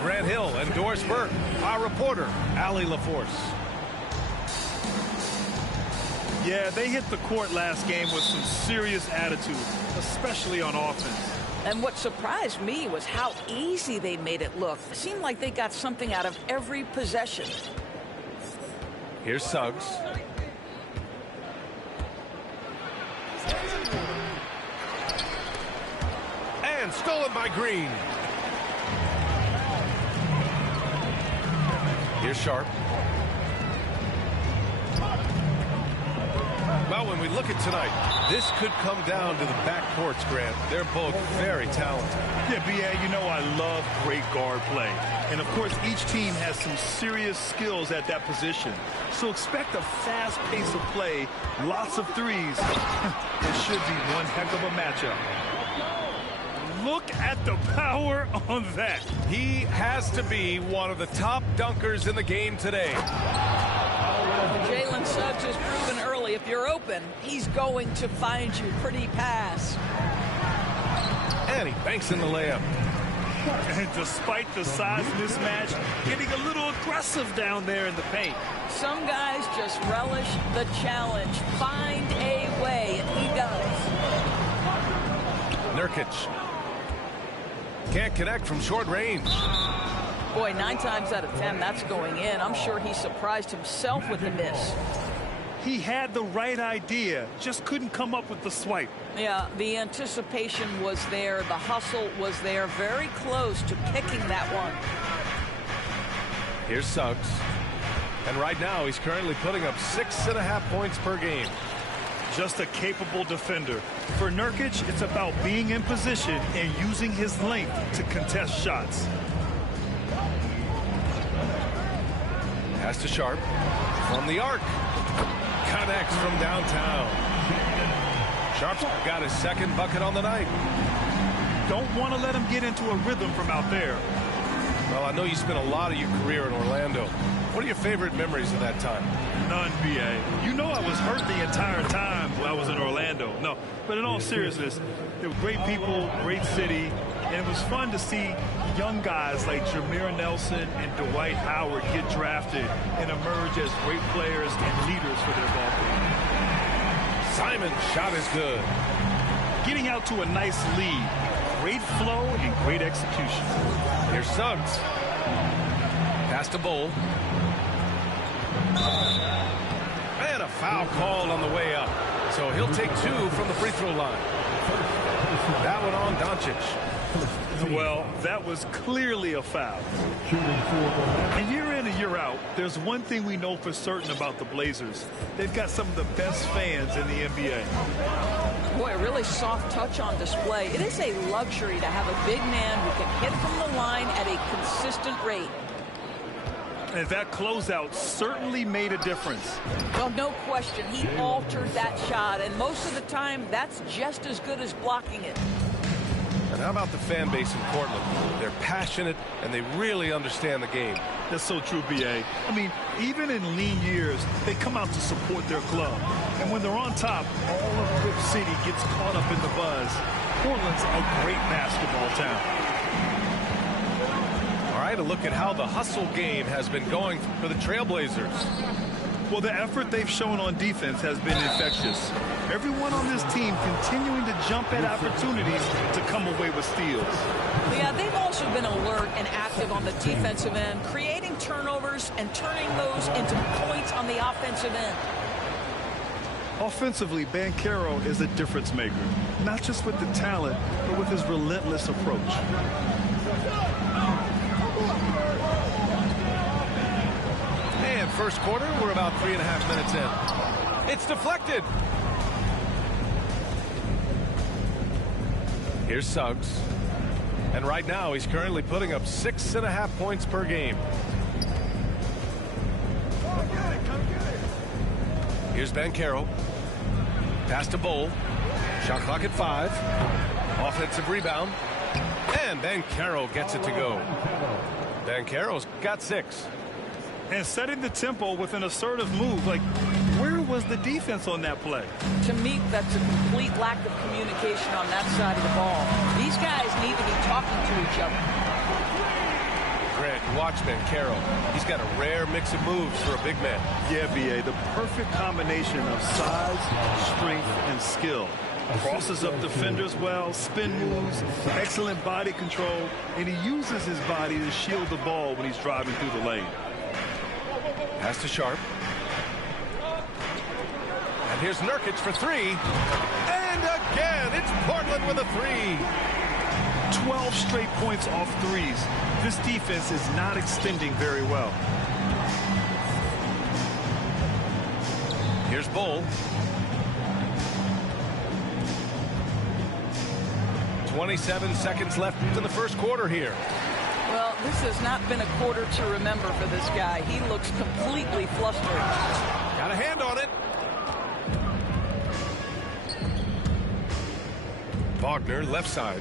Grant Hill and Doris Burke, our reporter, Allie LaForce. Yeah, they hit the court last game with some serious attitude, especially on offense. And what surprised me was how easy they made it look. It seemed like they got something out of every possession. Here's Suggs. And stolen by Green. Here's Sharp. Well, when we look at tonight, this could come down to the backcourts, Grant. They're both very talented. Yeah, B.A., you know I love great guard play. And, of course, each team has some serious skills at that position. So expect a fast pace of play, lots of threes. It should be one heck of a matchup. Look at the power on that. He has to be one of the top dunkers in the game today. Jalen Suggs has proven early, if you're open, he's going to find you. Pretty pass. And he banks in the layup. And despite the size mismatch, getting a little aggressive down there in the paint. Some guys just relish the challenge. Find a way, and he does. Nurkic. Can't connect from short range. Boy, 9 times out of 10, that's going in. I'm sure he surprised himself with the miss. He had the right idea, just couldn't come up with the swipe. Yeah, the anticipation was there. The hustle was there. Very close to picking that one. Here's Suggs. And right now, he's currently putting up 6.5 points per game. Just a capable defender. For Nurkic, it's about being in position and using his length to contest shots. Pass to Sharp. From the arc. Connects from downtown. Sharp's got his second bucket on the night. Don't want to let him get into a rhythm from out there. Well, I know you spent a lot of your career in Orlando. What are your favorite memories of that time? None, B.A. You know I was hurt the entire time when I was in Orlando. No, but in all seriousness, they were great people, great city, and it was fun to see young guys like Jameer Nelson and Dwight Howard get drafted and emerge as great players and leaders for their ball team. Simon's shot is good. Getting out to a nice lead. Great flow and great execution. Here's Suggs. Pass to Bull. And a foul called on the way up. So he'll take 2 from the free throw line. That one on Doncic. Well, that was clearly a foul. And year in and year out, there's one thing we know for certain about the Blazers. They've got some of the best fans in the NBA. Boy, a really soft touch on display. It is a luxury to have a big man who can hit from the line at a consistent rate. And that closeout certainly made a difference. Well, no question. He altered that shot, and most of the time, that's just as good as blocking it. And how about the fan base in Portland? They're passionate, and they really understand the game. That's so true, B.A. I mean, even in lean years, they come out to support their club. And when they're on top, all of Whip City gets caught up in the buzz. Portland's a great basketball town. All right, a look at how the hustle game has been going for the Trailblazers. Well, the effort they've shown on defense has been infectious. Everyone on this team continuing to jump at opportunities to come away with steals. Yeah, they've also been alert and active on the defensive end, creating turnovers and turning those into points on the offensive end. Offensively, Banchero is a difference maker, not just with the talent, but with his relentless approach. And first quarter, we're about 3.5 minutes in. It's deflected. Here's Suggs. And right now, he's currently putting up 6.5 points per game. Here's Banchero. Pass to Bull. Shot clock at 5. Offensive rebound. And Banchero gets it to go. Banchero's got 6. And setting the tempo with an assertive move. Like, where was the defense on that play? To me, that's a complete lack of communication on that side of the ball. These guys need to be talking to each other. Grant, watch Banchero. He's got a rare mix of moves for a big man. Yeah, B.A., the perfect combination of size, strength, and skill. Crosses up defenders well, spin moves, excellent body control, and he uses his body to shield the ball when he's driving through the lane. Pass to Sharp. And here's Nurkic for 3. And again, it's Portland with a 3. 12 straight points off threes. This defense is not extending very well. Here's Bull. 27 seconds left in the first quarter here. Well, this has not been a quarter to remember for this guy. He looks completely flustered. Got a hand on it. Wagner, left side.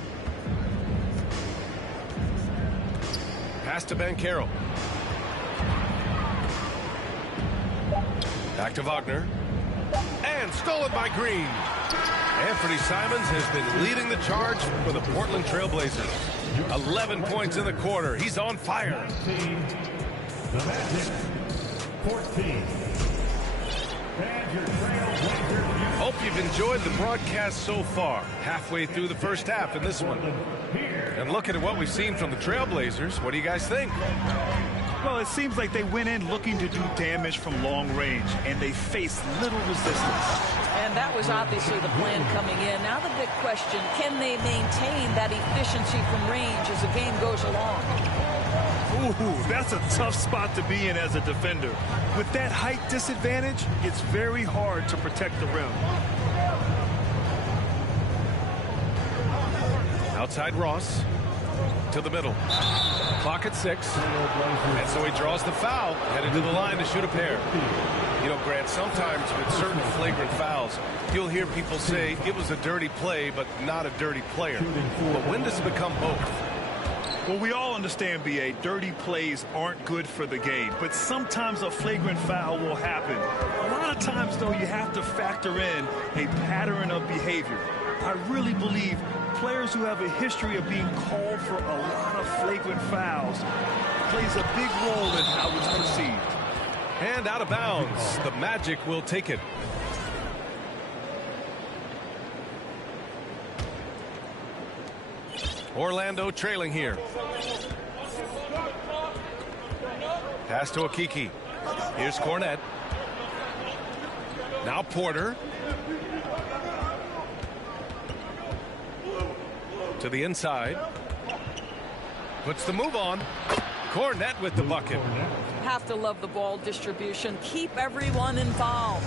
Pass to Banchero. Back to Wagner. And stolen by Green. Anthony Simons has been leading the charge for the Portland Trailblazers. 11 points in the quarter. He's on fire. The Magic, 14. Hope you've enjoyed the broadcast so far. Halfway through the first half in this one. And looking at what we've seen from the Trailblazers, what do you guys think? Well, it seems like they went in looking to do damage from long range, and they faced little resistance. And that was obviously the plan coming in. Now the big question, can they maintain that efficiency from range as the game goes along? Ooh, that's a tough spot to be in as a defender. With that height disadvantage, it's very hard to protect the rim. Outside Ross. To the middle. Clock at 6. And so he draws the foul, headed to the line to shoot a pair. You know, Grant, sometimes with certain flagrant fouls, you'll hear people say it was a dirty play, but not a dirty player. But when does it become both? Well, we all understand, B.A., dirty plays aren't good for the game, but sometimes a flagrant foul will happen. A lot of times, though, you have to factor in a pattern of behavior. I really believe players who have a history of being called for a lot of flagrant fouls plays a big role in how it's perceived. And out of bounds, the Magic will take it. Orlando trailing here. Pass to Okiki. Here's Cornette. Now Porter. To the inside. Puts the move on. Cornette with the bucket. Have to love the ball distribution. Keep everyone involved.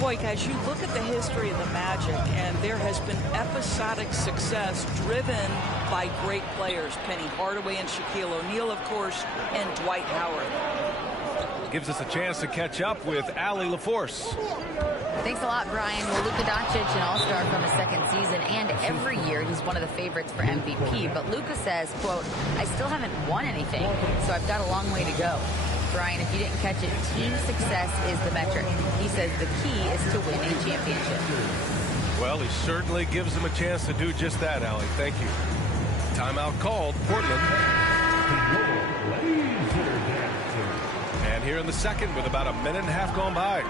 Boy, guys, you look at the history of the Magic, and there has been episodic success driven by great players. Penny Hardaway and Shaquille O'Neal, of course, and Dwight Howard. Gives us a chance to catch up with Allie LaForce. Thanks a lot, Brian. Well, Luka Doncic, an all-star from his second season, and every year he's one of the favorites for MVP. But Luka says, quote, I still haven't won anything, so I've got a long way to go. Brian, if you didn't catch it, team success is the metric. He says the key is to win a championship. Well, he certainly gives them a chance to do just that, Allie. Thank you. Timeout called, Portland. And here in the second with about a minute and a half gone by.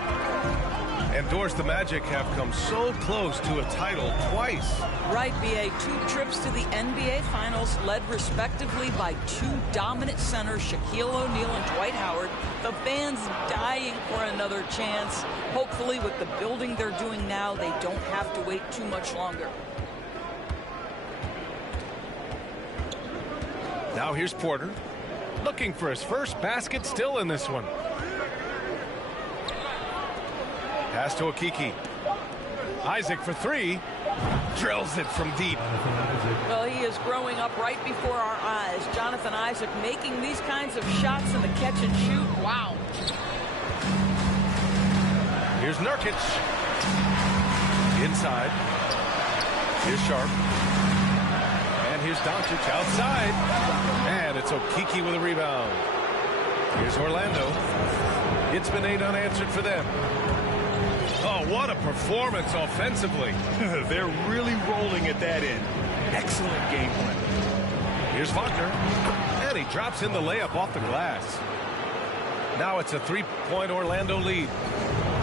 And Doris, the Magic have come so close to a title twice. Right, B.A. 2 trips to the NBA Finals, led respectively by 2 dominant centers, Shaquille O'Neal and Dwight Howard. The fans dying for another chance. Hopefully, with the building they're doing now, they don't have to wait too much longer. Now here's Porter, looking for his first basket, still in this one. Pass to Okeke. Isaac for 3. Drills it from deep. Well, he is growing up right before our eyes. Jonathan Isaac making these kinds of shots in the catch and shoot. Wow. Here's Nurkic. Inside. Here's Sharp. And here's Doncic outside. And it's Okeke with a rebound. Here's Orlando. It's been 8 unanswered for them. Oh, what a performance offensively. They're really rolling at that end. Excellent game plan. Here's Wagner. And he drops in the layup off the glass. Now it's a 3-point Orlando lead.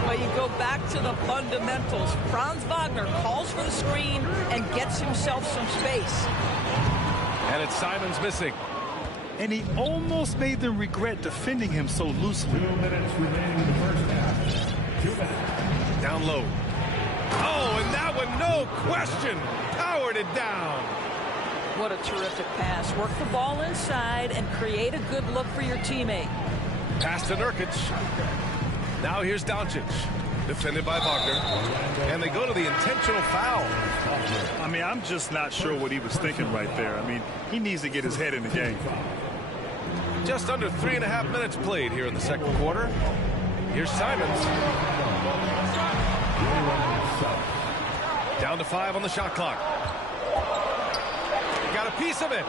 Well, you go back to the fundamentals. Franz Wagner calls for the screen and gets himself some space. And it's Simons missing. And he almost made them regret defending him so loosely. 2 minutes remaining in the first half. 2 minutes. Down low. Oh, and that one, no question, powered it down. What a terrific pass. Work the ball inside and create a good look for your teammate. Pass to Nurkic. Now here's Doncic. Defended by Wagner. And they go to the intentional foul. I mean, I'm just not sure what he was thinking right there. I mean, he needs to get his head in the game. Just under 3.5 minutes played here in the second quarter. Here's Simons. Down to 5 on the shot clock. Got a piece of it.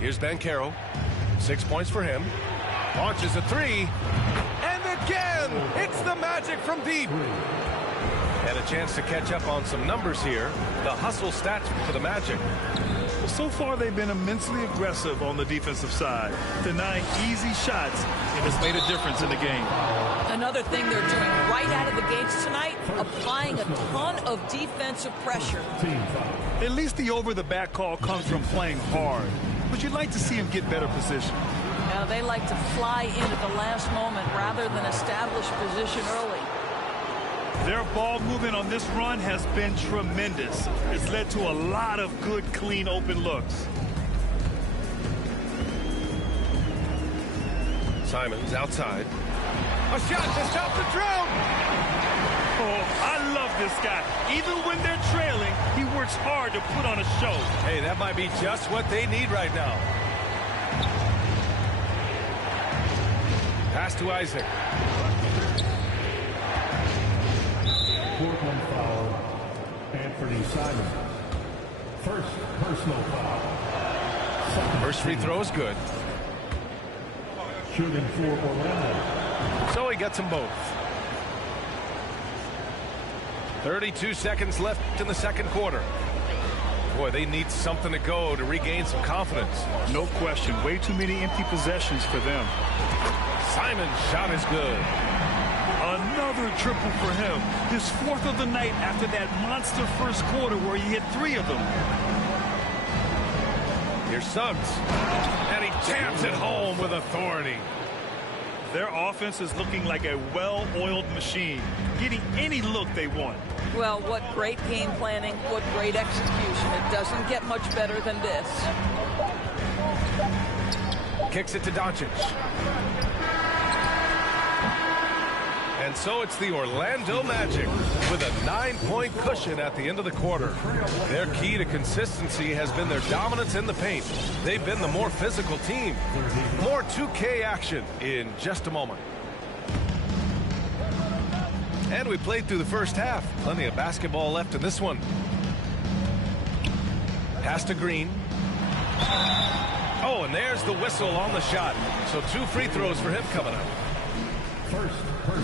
Here's Banchero. 6 points for him. Launches a 3. And again, it's the Magic from deep. And a chance to catch up on some numbers here. The hustle stats for the Magic. Well, so far they've been immensely aggressive on the defensive side, denying easy shots, and it's made a difference in the game. Another thing they're doing right out of the gates tonight, applying a ton of defensive pressure. At least the over-the-back call comes from playing hard, but you'd like to see him get better position. Now, they like to fly in at the last moment rather than establish position early. Their ball movement on this run has been tremendous. It's led to a lot of good, clean, open looks. Simons outside. A shot to stop the drought. Oh, I love this guy. Even when they're trailing, he works hard to put on a show. Hey, that might be just what they need right now. Pass to Isaac. Portland foul. Anthony Simons. First personal foul. Second First free throw is good. shooting for Orlando. So he gets them both. 32 seconds left in the second quarter. Boy, they need something to go to regain some confidence. No question. Way too many empty possessions for them. Simon's shot is good. Another triple for him. His 4th of the night after that monster first quarter where he hit 3 of them. Here's Suggs. And he jams it home with authority. Their offense is looking like a well-oiled machine, getting any look they want. Well, what great game planning, what great execution. It doesn't get much better than this. Kicks it to Doncic. And so it's the Orlando Magic with a 9-point cushion at the end of the quarter. Their key to consistency has been their dominance in the paint. They've been the more physical team. More 2K action in just a moment. And we played through the first half. Plenty of basketball left in this one. Pass to Green. Oh, and there's the whistle on the shot. So 2 free throws for him coming up.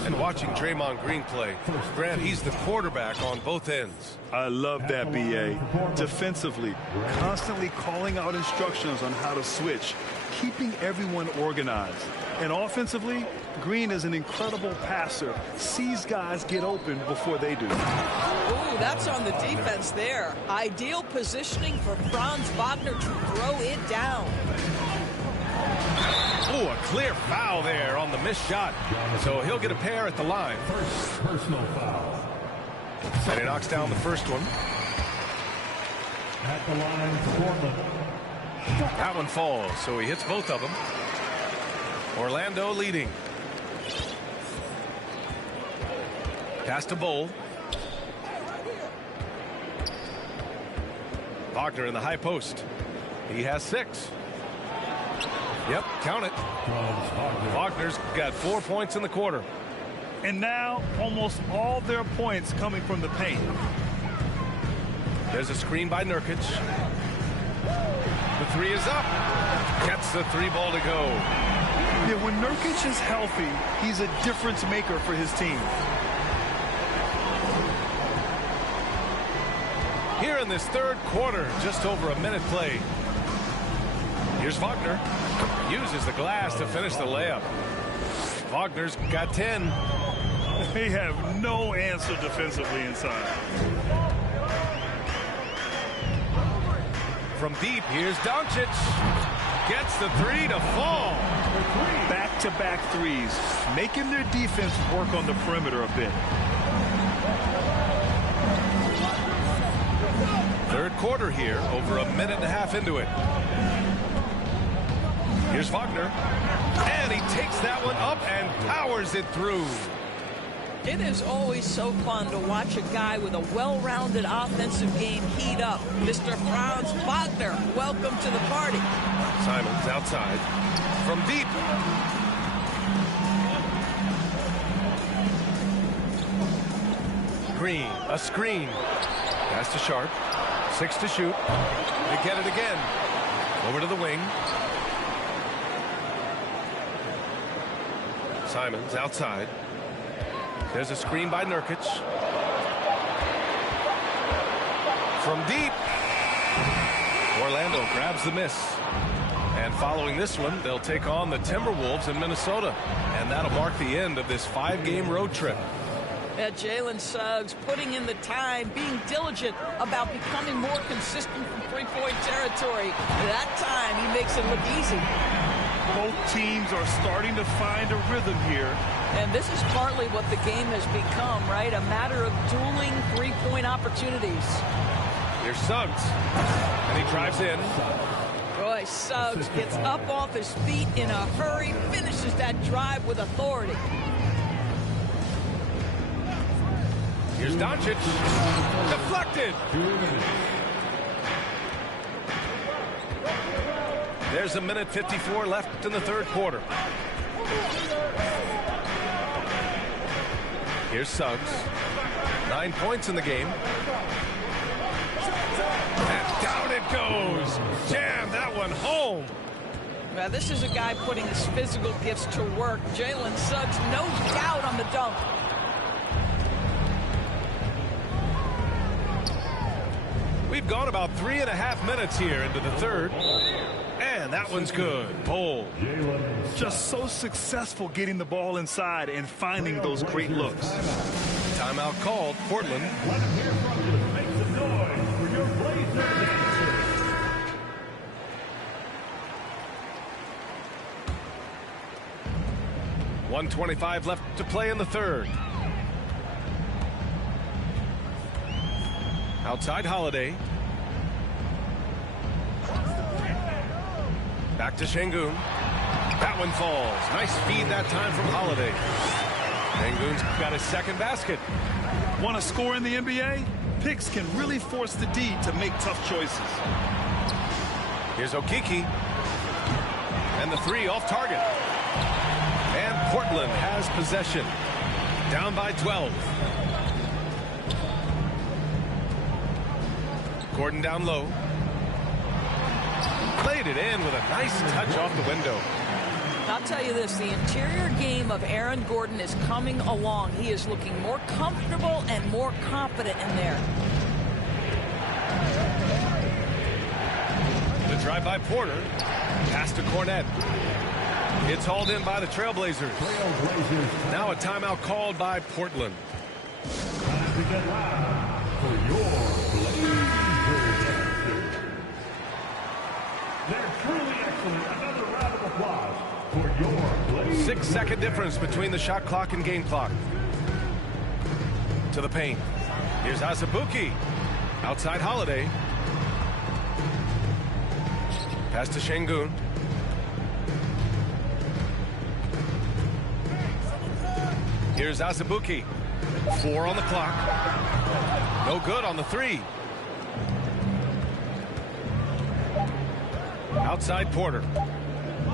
And watching Draymond Green play, Grant, he's the quarterback on both ends. I love that, B.A. Defensively, constantly calling out instructions on how to switch, keeping everyone organized. And offensively, Green is an incredible passer, sees guys get open before they do. Ooh, that's on the defense there. Ideal positioning for Franz Wagner to throw it down. Ooh, a clear foul there on the missed shot. So he'll get a pair at the line. First personal foul. And he knocks down the first one. At the line for Portland. That one falls, so he hits both of them. Orlando leading. Pass to Bowl. Wagner in the high post. He has 6. Yep, count it. Wagner's got 4 points in the quarter. And now almost all their points coming from the paint. There's a screen by Nurkic. The 3 is up. Gets the 3 ball to go. Yeah, when Nurkic is healthy, he's a difference maker for his team. Here in this third quarter, just over a minute played. Here's Wagner. Uses the glass to finish the layup. Wagner's got 10. They have no answer defensively inside. From deep, here's Doncic. Gets the 3 to fall. Back-to-back threes, making their defense work on the perimeter a bit. Third quarter here, over a minute and a half into it. Here's Wagner. And he takes that one up and powers it through. It is always so fun to watch a guy with a well-rounded offensive game heat up. Mr. Franz Wagner, welcome to the party. Simons outside. From deep. Green, a screen. Pass to Sharp. 6 to shoot. They get it again. Over to the wing. Simons outside. There's a screen by Nurkic. From deep. Orlando grabs the miss. And following this one, they'll take on the Timberwolves in Minnesota. And that'll mark the end of this 5-game road trip. Jalen Suggs putting in the time, being diligent about becoming more consistent from three-point territory. That time, he makes it look easy. Both teams are starting to find a rhythm here. And this is partly what the game has become, right? A matter of dueling three-point opportunities. Here's Suggs. And he drives in. Boy, Suggs gets up off his feet in a hurry, finishes that drive with authority. Here's Doncic. Deflected. There's a minute 54 left in the third quarter. Here's Suggs. 9 points in the game. And down it goes. Jam that one home. Now, this is a guy putting his physical gifts to work. Jalen Suggs, no doubt on the dunk. We've gone about 3.5 minutes here into the third. And that one's good. Bowl. Just so successful getting the ball inside and finding those great looks. Timeout called. Portland. Let him hear from you. Make some noise for your Blazers dancers. .125 left to play in the third. Outside Holiday. Back to Şengün. That one falls. Nice feed that time from Holiday. Şengün's got his second basket. Want to score in the NBA? Picks can really force the D to make tough choices. Here's Okeke. And the 3 off target. And Portland has possession. Down by 12. Gordon down low. Played it in with a nice touch off the window. I'll tell you this, the interior game of Aaron Gordon is coming along. He is looking more comfortable and more confident in there. The drive by Porter. Pass to Cornette. It's hauled in by the Trailblazers. Now a timeout called by Portland. Time to get loud for your Blazers. They're truly excellent. Another round of applause for your Blazers. 6-second difference between the shot clock and game clock. To the paint. Here's Azubuike. Outside Holiday. Pass to Şengün. Here's Azubuike. 4 on the clock. No good on the 3. Outside Porter.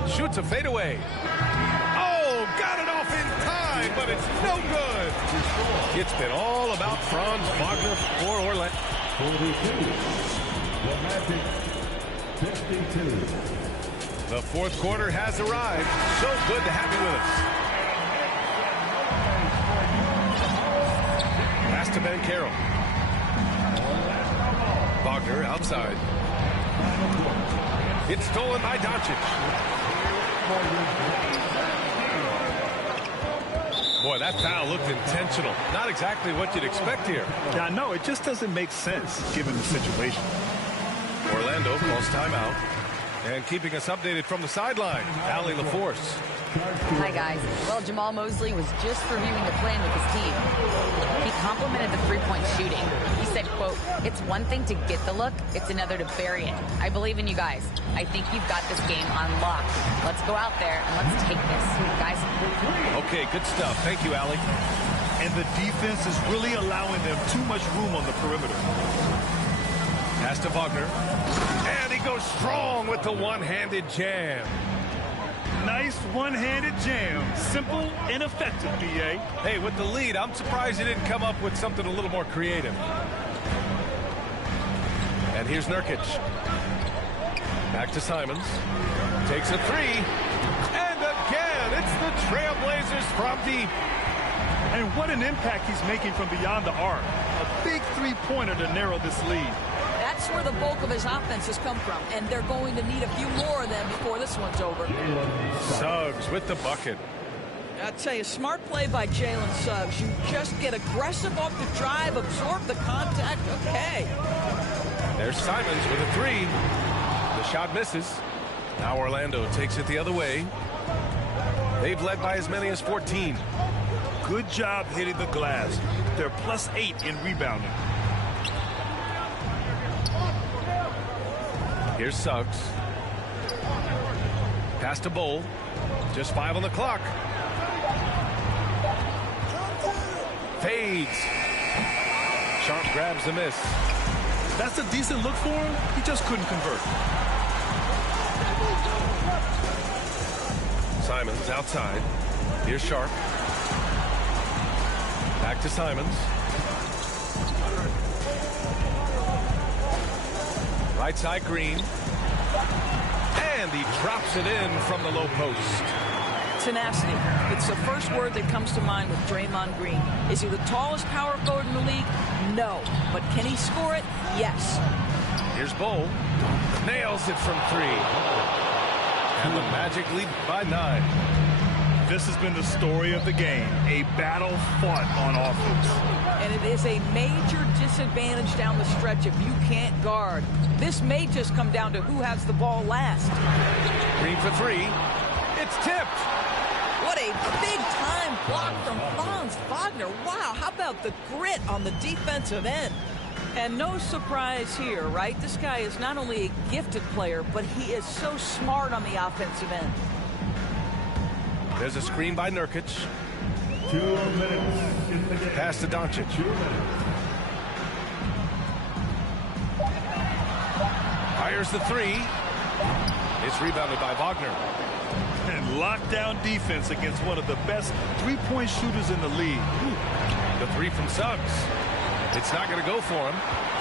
Shoots a fadeaway. Oh, got it off in time, but it's no good. It's been all about Franz Wagner for Orlando. 42. The Magic 52. The fourth quarter has arrived. So good to have you with us. Pass to Banchero. Wagner outside. It's stolen by Doncic. Boy, that foul looked intentional. Not exactly what you'd expect here. Yeah, no, it just doesn't make sense given the situation. Orlando calls timeout. And keeping us updated from the sideline, Allie LaForce. Hi, guys. Well, Jamal Mosley was just reviewing the plan with his team. He complimented the three-point shooting. He said, quote, "It's one thing to get the look, it's another to bury it. I believe in you guys. I think you've got this game on lock. Let's go out there and let's take this, guys." Okay, good stuff. Thank you, Allie. And the defense is really allowing them too much room on the perimeter. Pass to Wagner. And he goes strong with the one-handed jam. Nice one-handed jam. Simple and effective, B.A. Hey, with the lead, I'm surprised he didn't come up with something a little more creative. And here's Nurkic. Back to Simons. Takes a 3. And again, it's the Trailblazers from deep. And what an impact he's making from beyond the arc. A big three-pointer to narrow this lead. That's where the bulk of his offense has come from, and they're going to need a few more of them before this one's over. Suggs with the bucket. I'll tell you, smart play by Jalen Suggs. You just get aggressive off the drive, absorb the contact. Okay. There's Simons with a 3. The shot misses. Now Orlando takes it the other way. They've led by as many as 14. Good job hitting the glass. They're +8 in rebounding. Here's Suggs. Pass to Bol. Just 5 on the clock. Fades. Sharp grabs the miss. That's a decent look for him. He just couldn't convert. Simons outside. Here's Sharp. Back to Simons. Right side Green. And he drops it in from the low post. Tenacity. It's the first word that comes to mind with Draymond Green. Is he the tallest power forward in the league? No. But can he score it? Yes. Here's Bol. Nails it from 3. And the Magic lead by 9. This has been the story of the game. A battle fought on offense. And it is a major disadvantage down the stretch if you can't guard. This may just come down to who has the ball last. Green for 3. It's tipped. What a big-time block from Franz Wagner. Wow, how about the grit on the defensive end? And no surprise here, right? This guy is not only a gifted player, but he is so smart on the offensive end. There's a screen by Nurkic. 2 minutes in the game. Pass to Doncic. 2 minutes. Fires the 3. It's rebounded by Wagner. And lockdown defense against one of the best three-point shooters in the league. The three from Suggs. It's not going to go for him.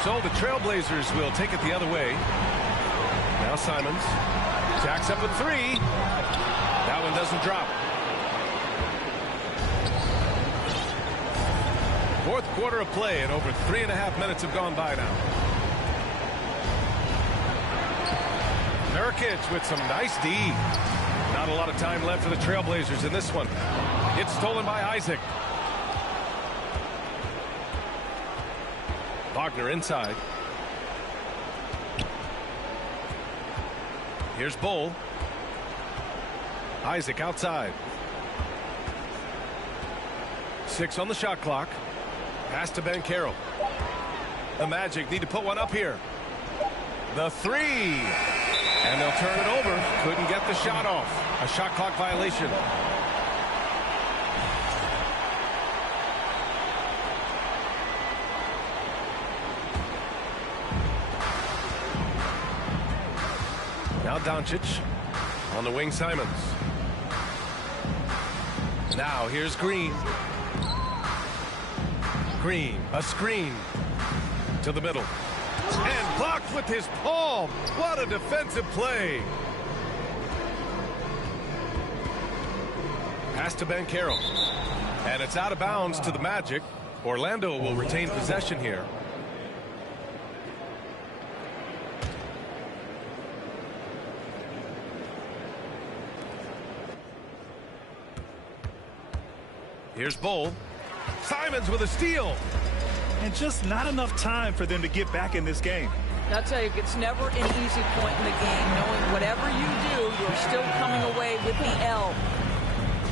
So the Trailblazers will take it the other way. Now Simons jacks up a three. That one doesn't drop. Fourth quarter of play, and over 3.5 minutes have gone by now. Nurkic with some nice D. Not a lot of time left for the Trailblazers in this one. It's stolen by Isaac. Wagner inside. Here's Bull. Isaac outside. 6 on the shot clock. Pass to Ben Carroll. The Magic need to put one up here. The three. And they'll turn it over. Couldn't get the shot off. A shot clock violation. Now Doncic on the wing. Simons. Now here's Green. Green, a screen to the middle. And blocked with his palm. What a defensive play. Pass to Ben Carroll. And it's out of bounds to the Magic. Orlando will retain possession here. Here's Bull. Simons with a steal. And just not enough time for them to get back in this game. I'll tell you, it's never an easy point in the game, knowing whatever you do, you're still coming away with the L.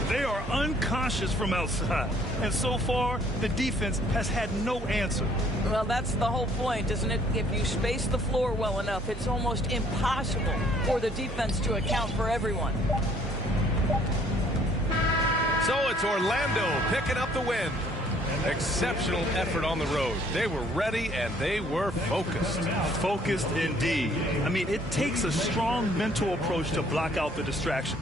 They are unconscious from outside. And so far, the defense has had no answer. Well, that's the whole point, isn't it? If you space the floor well enough, it's almost impossible for the defense to account for everyone. So it's Orlando picking up the win. Exceptional effort on the road. They were ready and they were focused. Focused indeed. I mean, it takes a strong mental approach to block out the distraction.